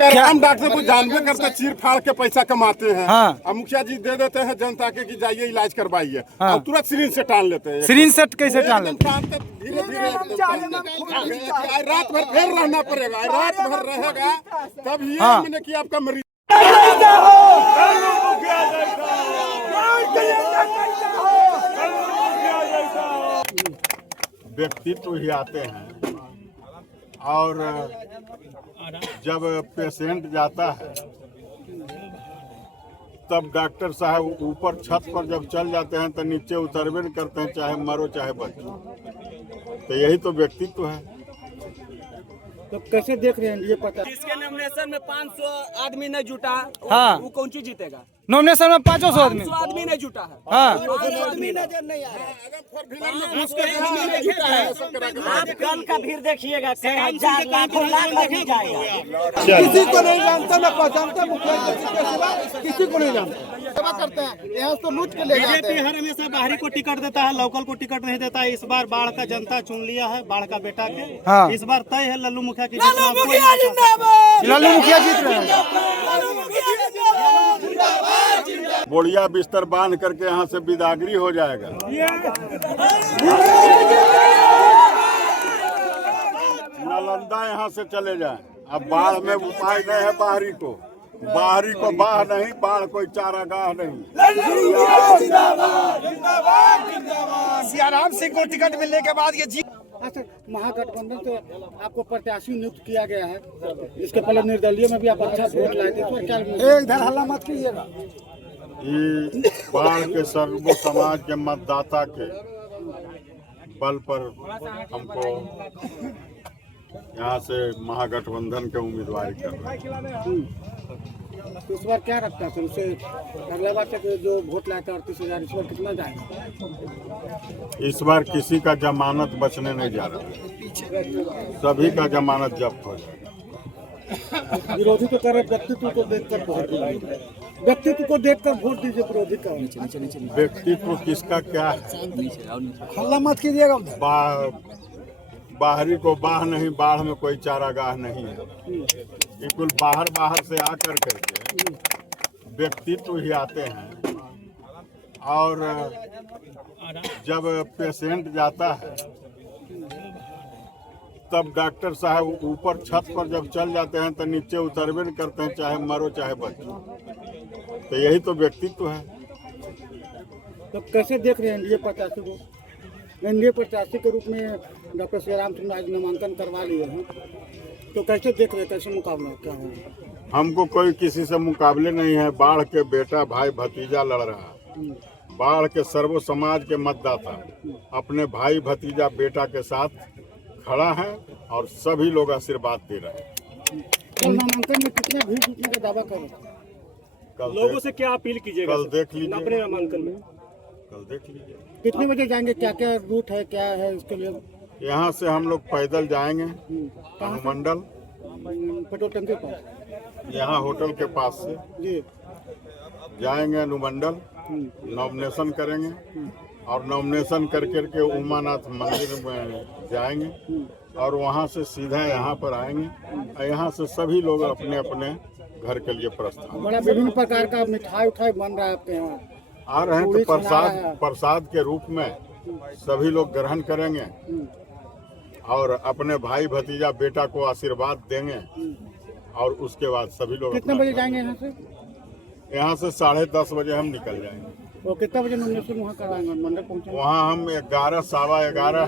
हम डॉक्टर को जानबे करते चीर फाड़ के पैसा कमाते हैं। हाँ। अब मुखिया जी दे देते हैं जनता के कि जाइए इलाज करवाइए। हाँ। अब तुरंत सिरिंज से टान लेते हैं। सिरिंज सेट कैसे टान लेते? धीरे धीरे रात भर फिर रहना पड़ेगा। रात भर रहेगा तब ये हाँ। मैंने कि आपका मरीज व्यक्तित्व ही आते हैं और जब पेशेंट जाता है तब डॉक्टर साहब ऊपर छत पर जब चल जाते हैं तो नीचे उतरबे नहीं करते हैं, चाहे मरो चाहे बचो। तो यही तो व्यक्तित्व है। तो कैसे देख रहे हैं ये पता? इसके नॉमिनेशन में 500 आदमी नहीं जुटा, हाँ। वो कौन सी जीतेगा? नॉमिनेशन में 500 आदमी। 500 आदमी नहीं जुटा है। हाँ। 500 आदमी नजर नहीं आया। 500 आदमी नहीं जुटा है। आप कल का भीड़ देखिएगा, कई हजार लाखों लाख आदमी जाएगा। किसी को नहीं जानता, मैं पहचानता मुखिया जी के सिवा किसी को नहीं जानता। सेवा करते हैं यहाँ तो लूट के ले जाते हैं। बीजेपी हर हमेशा बाहरी को टिकट देता है, लोकल को टिकट नहीं देता है। इस बार बाढ़ का जनता चुन लिया है, बाढ़ का बेटा के। हाँ। इस बार तय है लल्लू मुखिया की। लालू मुखिया जीत रहे हैं। बोड़िया बिस्तर बांध करके यहाँ से बिदागरी हो जाएगा। नालंदा यहाँ से चले जाएं। अब बाढ़ में उपाय नहीं है बाहरी को बाह नहीं, बाढ़ कोई चारागाह नहीं। सियाराम सिंह को टिकट मिलने के बाद ये जीत। अच्छा, महागठबंधन तो आपको प्रत्याशी नियुक्त किया गया है। इसके पहले निर्दलीय में भी आप अच्छा वोट लाए थे, तो क्या इधर हल्ला मत कीजिएगा। ये बाढ़ के सर्व समाज के मतदाता के बल पर हमको यहाँ से महागठबंधन के उम्मीदवार कर रहे हैं। तो इस बार क्या रखता है उसे? अगला बार तक जो वोट लाया था 38,000, इस बार कितना जाएगा? इस बार किसी का जमानत बचने नहीं जा रहा, सभी का जमानत जब्त हो जाएगा। विरोधी तो कर रहे व्यक्तित्व को देखकर वोट दीजिए, व्यक्तित्व को देखकर वोट दीजिए विरोधी का। व्यक्तित्व किसका क्या है? हल्ला मत कीजिएगा। बाहरी को बाह नहीं, बाढ़ में कोई चारागाह नहीं है। ये कुल बाहर से आकर करके व्यक्तित्व ही आते हैं और जब पेशेंट जाता है तब डॉक्टर साहब ऊपर छत पर जब चल जाते हैं तो नीचे उतरबे नहीं करते हैं, चाहे मरो चाहे बचो। तो यही तो व्यक्तित्व है। तो कैसे देख रहे हैं एनडीए प्रत्याशी को? एनडीए प्रत्याशी के रूप में डॉक्टर सियाराम सिंह आज नामांकन करवा लिए हैं, तो कैसे देख रहे हैं, कैसे मुकाबला क्या होगा? हमको कोई किसी से मुकाबले नहीं है। बाढ़ के बेटा भाई भतीजा लड़ रहा है। बाढ़ के सर्व समाज के मतदाता अपने भाई भतीजा बेटा के साथ खड़ा है और सभी लोग आशीर्वाद दे रहे हैं। कल नामांकन में कितने भीड़ जुटने का दावा करें? लोगों से क्या अपील कीजिएगा? कल देख लीजिए, अपने नामांकन में कल देख लीजिए। कितने बजे जाएंगे, क्या क्या रूट है, क्या है इसके लिए? यहाँ से हम लोग पैदल जाएंगे अनुमंडल, पेट्रोल टंकी पर यहाँ होटल के पास से जी जाएंगे अनुमंडल, नॉमिनेशन करेंगे और नॉमिनेशन कर करके उमानाथ मंदिर में जाएंगे और वहाँ से सीधा यहाँ पर आएंगे और यहाँ से सभी लोग अपने अपने घर के लिए प्रस्थान। बड़ा विभिन्न प्रकार का मिठाई उठाई बन रहा है आपके यहाँ? आ रहे हैं तो प्रसाद के रूप में सभी लोग ग्रहण करेंगे और अपने भाई भतीजा बेटा को आशीर्वाद देंगे और उसके बाद सभी लोग कितने बजे जाएंगे यहाँ से? यहाँ से 10:30 बजे हम निकल जाएंगे। तो कितना बजे नॉमिनेशन वहाँ करवाएंगे, मंडल पहुँचेंगे? वहाँ हम 11 सवा 11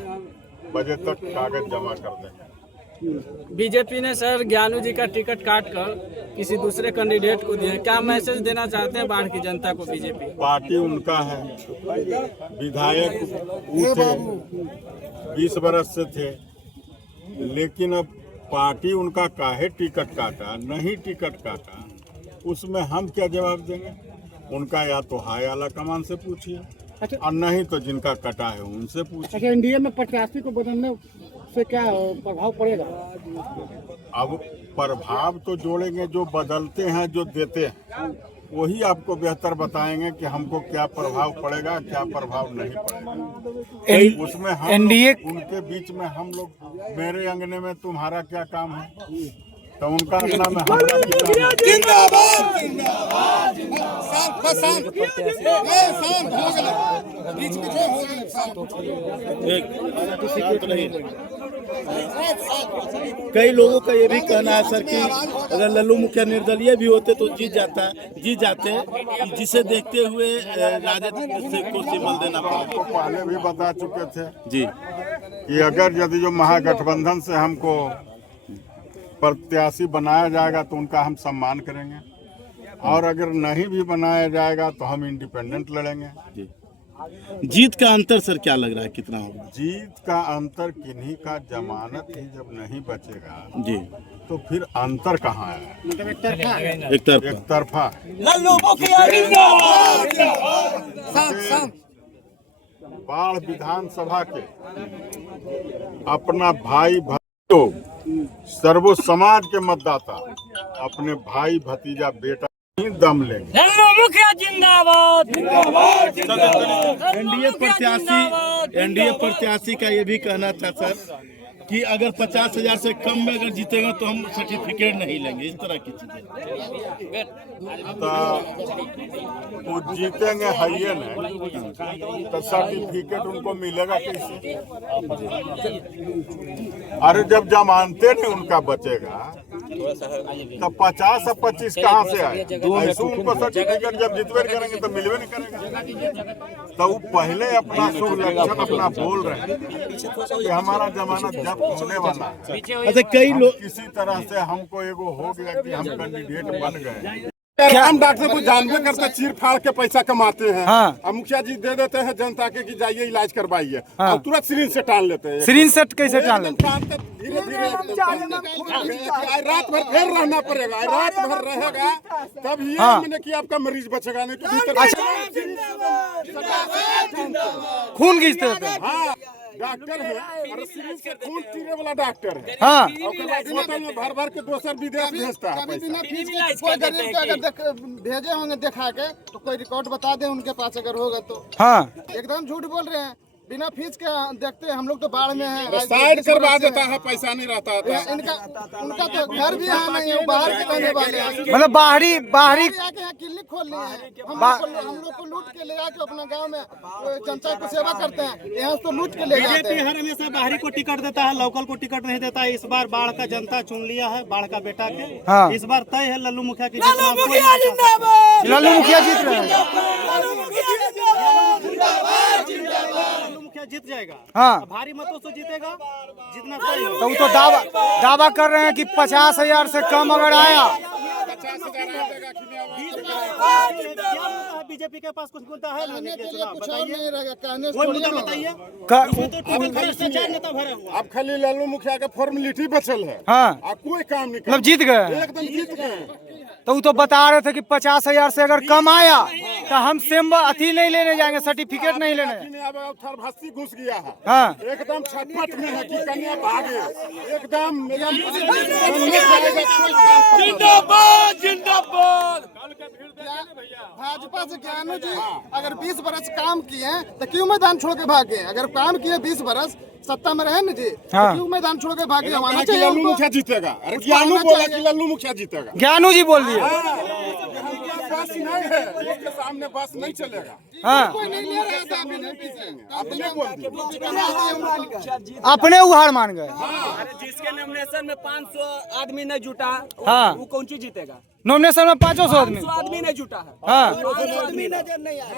बजे तक कागज जमा कर देंगे। बीजेपी ने सर ज्ञानू जी का टिकट काट कर किसी दूसरे कैंडिडेट को दिया, क्या मैसेज देना चाहते हैं बाढ़ की जनता को? बीजेपी पार्टी उनका है, विधायक वो थे 20 बरस से थे, लेकिन अब पार्टी उनका काहे टिकट काटा, नहीं टिकट काटा, उसमें हम क्या जवाब देंगे? उनका या तो हाई आला कमान से पूछिए और नहीं तो जिनका कटा है उनसे पूछिए। अच्छा, एनडीए में प्रत्याशी को बदलने से क्या प्रभाव पड़ेगा? अब प्रभाव तो जोड़ेंगे, जो बदलते हैं जो देते हैं वही आपको बेहतर बताएंगे कि हमको क्या प्रभाव पड़ेगा क्या प्रभाव नहीं पड़ेगा। उसमें हम एनडीए उनके बीच में हम लोग, मेरे अंगने में तुम्हारा क्या काम है, तो उनका अपना में हमारा कितना कई लोगों का ये भी कहना है सर कि अगर लल्लू मुखिया निर्दलीय भी होते तो जीत जाते, जिसे देखते हुए राजद को सिंबल देना पड़ा। आपको पहले भी बता चुके थे जी कि अगर यदि जो महागठबंधन से हमको प्रत्याशी बनाया जाएगा तो उनका हम सम्मान करेंगे, और अगर नहीं भी बनाया जाएगा तो हम इंडिपेंडेंट लड़ेंगे। जी जीत का अंतर सर क्या लग रहा है, कितना होगा? जीत का अंतर किन्हीं का जमानत ही जब नहीं बचेगा जी तो फिर अंतर कहाँ है? एक तरफा लल्लू मुखिया जिंदाबाद। बाढ़ विधानसभा के अपना भाई लोग सर्वो समाज के मतदाता अपने भाई भतीजा बेटा ही दम लेंगे। लल्लू मुखिया जिंदाबाद। एनडीए प्रत्याशी का ये भी कहना था सर कि अगर 50,000 से कम में अगर जीतेंगे तो हम सर्टिफिकेट नहीं लेंगे, इस तरह की चीजें। तो वो जीतेंगे है नहीं तो सर्टिफिकेट उनको मिलेगा कैसे? अरे जब जमानते नहीं उनका बचेगा तब 50 और 25 कहाँ से आए? ऐसे उनको सर्टिफिकेट जब जितवे करेंगे तो मिलवे नहीं करेंगे। तो वो पहले अपना शुभ लक्षण अपना बोल रहे हैं कि हमारा जमानत जब्त होने वाला है। अच्छा कई लोग किसी तरह से हमको एगो हो गया कि हम कैंडिडेट बन गए। हम डॉक्टर को जानबे करते चीर फाड़ के पैसा कमाते हैं। हाँ। अब मुखिया जी दे देते हैं जनता के कि जाइए इलाज करवाइए, हाँ। अब तुरंत सिरिंज से टाल लेते हैं। सिरिंज सेट कैसे टाल लेते? धीरे धीरे रात भर फिर रहना पड़ेगा, रात भर रहेगा तब ये हाँ। मैंने कि आपका मरीज बचेगा, नहीं तो भीतर खून खींचते रहते हैं। हाँ डॉक्टर है और सिरिंज से खून चीरे वाला डॉक्टर है। हाँ और बोतल में भर भर के दोसर विदेश भेजता है पैसा। कोई गरीब के अगर भेजे होंगे दिखा के तो कोई रिकॉर्ड बता दे उनके पास अगर होगा तो। हाँ एकदम झूठ बोल रहे हैं, बिना फीस के देखते हैं। हम लोग तो बाढ़ में हैं, साइड करवा देता है, पैसा नहीं रहता है। इनका उनका तो घर भी यहाँ नहीं है, बाहर के रहने वाले हैं। मतलब बाहरी आके यहाँ क्लिनिक खोल लिए हैं। हम लोग को लूट के ले आके अपने गांव में जनता की सेवा करते हैं, यहाँ तो लूट के ले जाते बीजेपी हैं। हर हमेशा बाहरी को टिकट देता है, लोकल को टिकट नहीं देता है। इस बार बाढ़ का जनता चुन लिया है, बाढ़ का बेटा के। हाँ। इस बार तय है लल्लू मुखिया की लल्लू मुखिया जिंदाबाद। लल्लू मुखिया जीत रहे हैं। लल्लू मुखिया जीत जाएगा। हाँ भारी मतों से जीतेगा, जितना तय है। तो वो तो दावा कर रहे हैं कि 50,000 से कम अगर आया। बीजेपी के पास कुछ मुद्दा है कहने के लिए कुछ और नहीं रहेगा, कहने से कोई थोड़ी मुद्दा ना बताइए। क- भ्रष्टाचार नेता भरा हुआ। अब खाली लल्लू मुखिया का फॉर्मेलिटी बचल है, हाँ और कोई काम नहीं मतलब जीत गए। एकदम जीत गए। तो वो तो बता रहे थे कि 50,000 से अगर कम आया तो हम सिंबल अथी नहीं लेने जाएंगे, सर्टिफिकेट नहीं लेने। अब थरभस्ती घुस गया है, हाँ एकदम छटपट में है कि कन्या भागे, एकदम भाजपा से ज्ञानू जी अगर 20 बरस काम किए हैं तो क्यों मैदान छोड़ के भागे? अगर काम किए 20 बरस सत्ता में रहे न जी, हाँ। तो क्यों मैदान छोड़ के भागे? आना कि चाहिए लल्लू उनको। मुखिया जीतेगा। अरे ज्ञानू बोला कि लल्लू मुखिया जीतेगा। ज्ञानू जी बोल दिए। बस नहीं है, इसके सामने बस नहीं चलेगा। हाँ कोई नहीं ले रहा था बीजेपी से। आपने बोल दिया। अपने उहार मान गए। जिसके नॉमिनेशन में 500 आदमी नहीं जुटा, हाँ। वो कौन सी जीतेगा? नॉमिनेशन में 500 आदमी। 500 आदमी नहीं जुटा है। हाँ 500 आदमी नजर नहीं आया।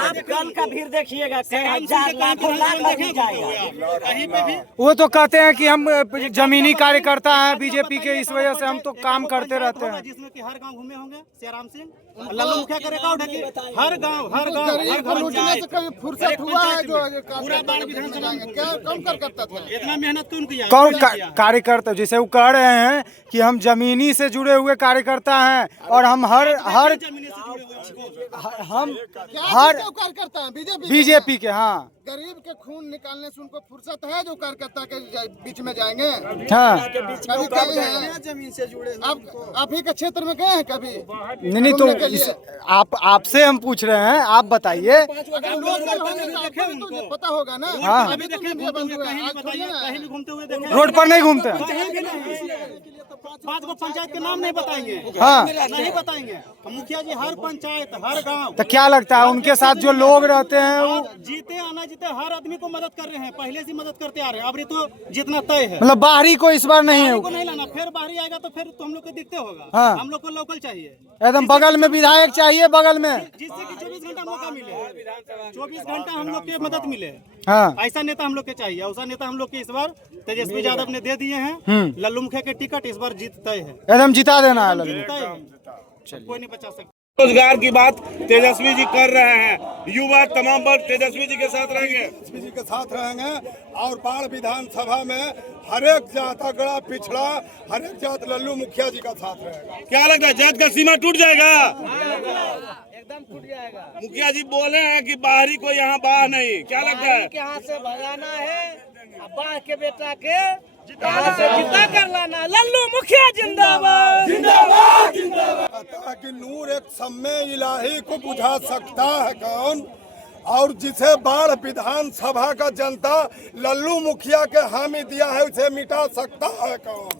आप कल का भीड़ देखिएगा, कई हजार लाखों लाख आदमी जाएगा। कहीं पे भी वो तो कहते हैं कि हम जमीनी कार्यकर्ता हैं बीजेपी के, इस वजह से हम तो काम करते रहते हैं। जिसमें कि हर गांव घूमे होंगे सियाराम सिंह, लल्लू मुखिया का रिकॉर्ड है कि हर गांव हर गरीब को लूटने से कभी फुर्सत हुआ है जो पूरा बाढ़ विधानसभा में क्या कम कर करता था? इतना मेहनत क्यों किया? कौन कार्यकर्ता? जैसे वो कह रहे हैं कि हम जमीनी से जुड़े हुए कार्यकर्ता हैं और हम हर हम हर कार्यकर्ता है बीजेपी के। हाँ गरीब के खून निकालने से उनको फुर्सत है जो कार्यकर्ता के बीच में जाएंगे? हाँ कभी गए हैं जमीन से जुड़े? आप ही के क्षेत्र में गए हैं कभी? नहीं तो आपसे हम पूछ रहे हैं, आप बताइए। अगर लोग तो पता होगा ना। हाँ। अभी तो मीडिया बंद हुआ है, आज थोड़ी ना कहीं भी घूमते हुए देखे रोड पर नहीं घूमते हैं। पाँच को पंचायत के नाम नहीं बताएंगे। हाँ नहीं बताएंगे। मुखिया जी हर पंचायत हर गांव तो क्या लगता है उनके साथ जो लोग रहते हैं वो जीते आना जीते हर आदमी को मदद कर रहे हैं, पहले से मदद करते आ रहे हैं। अब तो जितना तय है, मतलब बाहरी को इस बार नहीं है? को नहीं लाना, फिर बाहरी आएगा तो फिर तो हम लोग को दिखते होगा। हाँ। हम लोग को लोकल चाहिए, एकदम बगल में विधायक चाहिए, बगल में, जिससे कि 24 घंटा मौका मिले, 24 घंटा हम लोग के मदद मिले। हाँ ऐसा नेता हम लोग के चाहिए। ऐसा नेता हम लोग के इस बार तेजस्वी यादव ने दे दिए हैं। लल्लू मुखिया के टिकट इस बार जीत तय है, एकदम जिता देना है लल्लू। तय है, कोई नहीं बचा सकता। रोजगार की बात तेजस्वी जी कर रहे हैं, युवा तमाम वर्ग तेजस्वी जी के साथ रहेंगे। तेजस्वी जी के साथ रहेंगे और बाढ़ विधानसभा में हर एक जात अगड़ा पिछड़ा हर एक जात लल्लू मुखिया जी का साथ रहेगा। क्या लगता है जात का सीमा टूट जाएगा? एकदम टूट जाएगा। मुखिया जी बोले हैं कि बाहरी को यहाँ बाह नहीं, क्या लगता है? यहाँ से भगाना है, बाढ़ के बेटा के यहाँ से जिता कर लाना। लल्लू मुखिया जिंदाबाद जिंदाबाद जिंदाबाद। कि नूर एक समय इलाही को बुझा सकता है कौन, और जिसे बाढ़ विधानसभा का जनता लल्लू मुखिया के हामी दिया है उसे मिटा सकता है कौन।